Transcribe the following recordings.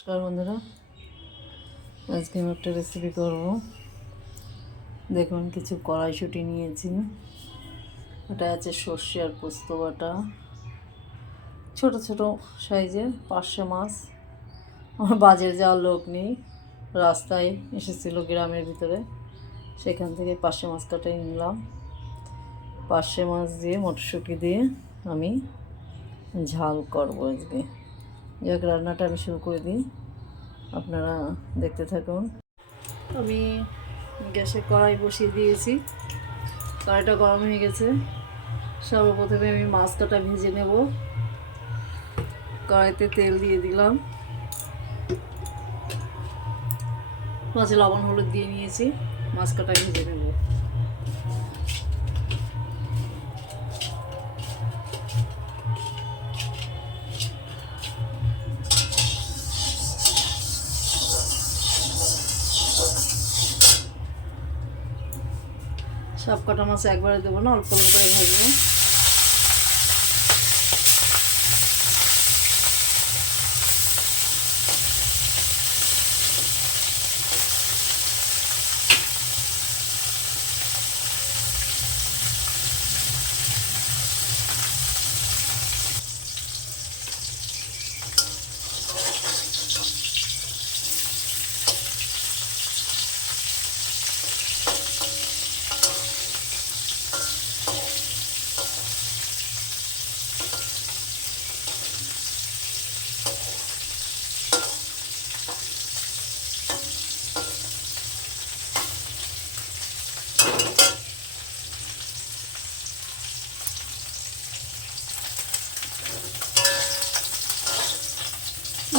নমস্কার বন্ধুরা। আজকে আমি একটা রেসিপি করব। দেখুন, কিছু কড়াইশুঁটি নিয়েছি। ওটা আছে সর্ষে আর পোস্ত বাটা। ছোট ছোট সাইজের পার্শে মাছ। আমার বাজারে যাওয়ার লোক নেই। রাস্তায় এসেছিল গ্রামের ভিতরে। সেখান থেকে পার্শে মাছ কাটাই নিলাম। পার্শে মাছ দিয়ে মটরশুঁটি দিয়ে আমি ঝাল করব আজকে। যাক রান্নাটা আমি শুরু করে দিই। আপনারা দেখতে থাকুন। আমি গ্যাসে কড়াই বসিয়ে দিয়েছি। কড়াইটা গরম হয়ে গেছে। সর্বপ্রথমে আমি মাছ কাটা ভেজে নেব। কড়াইতে তেল দিয়ে দিলাম। মাছে লবণ হলুদ দিয়ে নিয়েছি। মাছ কাটা ভেজে নেব। সব কটা মাছ একবারে দেবো না অল্প অল্প করে ভাজবো।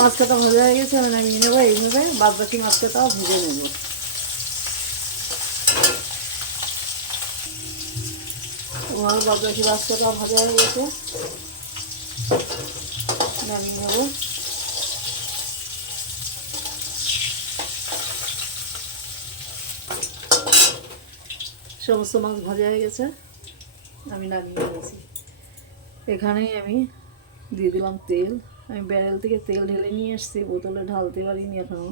মাছ কাটা ভাজা হয়ে গেছে, আমি নামিয়ে নেব এইভাবে বাদ বাকি মাছ কাটাও ভেজে নেব। আমার বাদ বাকি মাছ কাটাও ভাজা হয়ে গেছে। নামিয়ে নেব। সমস্ত মাছ ভাজা হয়ে গেছে, আমি নামিয়ে নিয়েছি। এখানেই আমি দিয়ে দিলাম তেল। আমি ব্যারেল থেকে তেল ঢেলে নিয়ে এসেছি বোতলে ঢালতে পারিনি এখনও।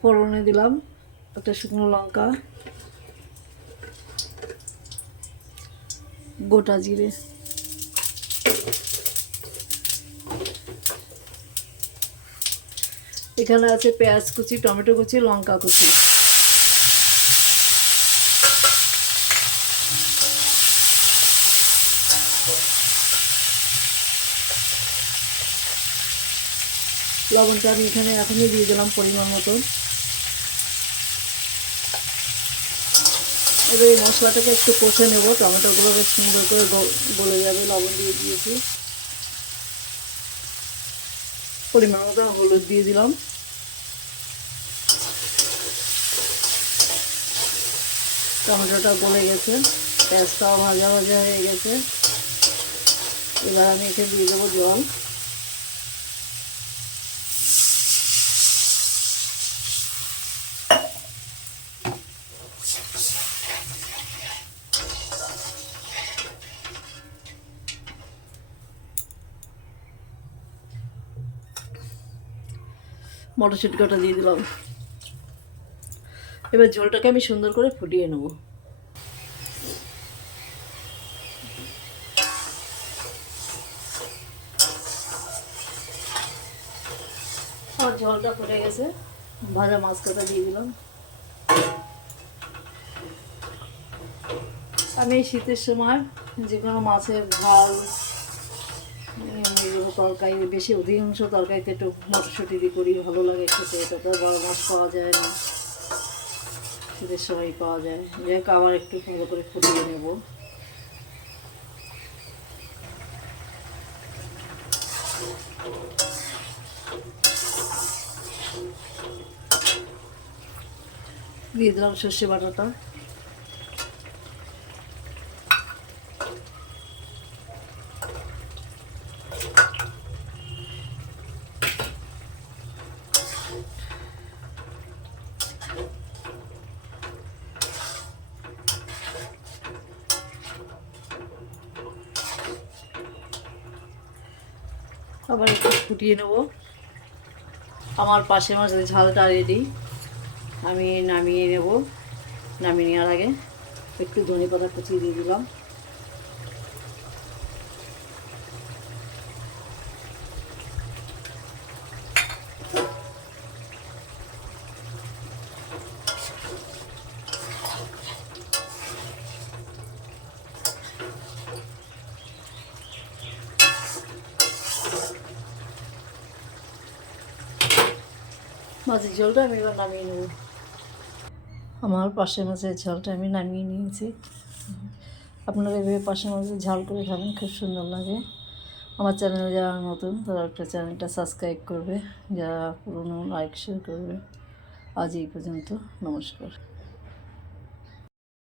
ফোড়নে দিলাম একটা শুকনো লঙ্কা, গোটা জিরে। এখানে আছে পেঁয়াজ কুচি, টমেটো কুচি, লঙ্কা কুচি। লবণটা আমি এখানে এখনই দিয়ে দিলাম পরিমাণ মতন। এবার এই মশলাটাকে একটু কষে নেব। টমেটোগুলো বেশ সুন্দর করে গলে যাবে, লবণ দিয়ে দিয়েছি। পরিমাণ মতো হলুদ দিয়ে দিলাম। টমেটোটা গলে গেছে। পেঁয়াজটাও ভাজা ভাজা হয়ে গেছে। এবার আমি এখানে দিয়ে দেবো জল। মটরশুঁটি কটা দিয়ে দিলাম। এবার ঝোলটাকে আমি সুন্দর করে ফুটিয়ে নেব। ঝোলটা ফুটে গেছে। ভাজা মাছ কাটা দিয়ে দিলাম। আমি শীতের সময় যে কোনো মাছের ঝাল তরকারি, বেশি অধিকাংশ তরকারিতে একটু মটরশুঁটি দিয়ে করি, ভালো লাগে খেতে, এটা তো বড় মাছ পাওয়া যায় না। শীতের সবাই পাওয়া যায়। যাই হোক আবার একটু সুন্দর করে ফুটিয়ে নেব। দিয়ে দিলাম সর্ষে বাটাটা। আবার একটু ফুটিয়ে নেব। আমার পাশে মাছের ঝালটা রেডি আমি নামিয়ে নেব। নামিয়ে নেওয়ার আগে একটু ধনে পাতা কুচিয়ে দিয়ে দিলাম। মাছের ঝোলটা আমি এবার নামিয়ে নেব। আমার পাশে মাছের ঝালটা আমি নামিয়ে নিয়েছি। আপনারা এভাবে পাশে মাছের ঝাল করে খাবেন, খুব সুন্দর লাগে। আমার চ্যানেলে যারা নতুন, তারা একটা চ্যানেলটা সাবস্ক্রাইব করবে। যারা পুরনো লাইক শেয়ার করবে। আজ এই পর্যন্ত, নমস্কার।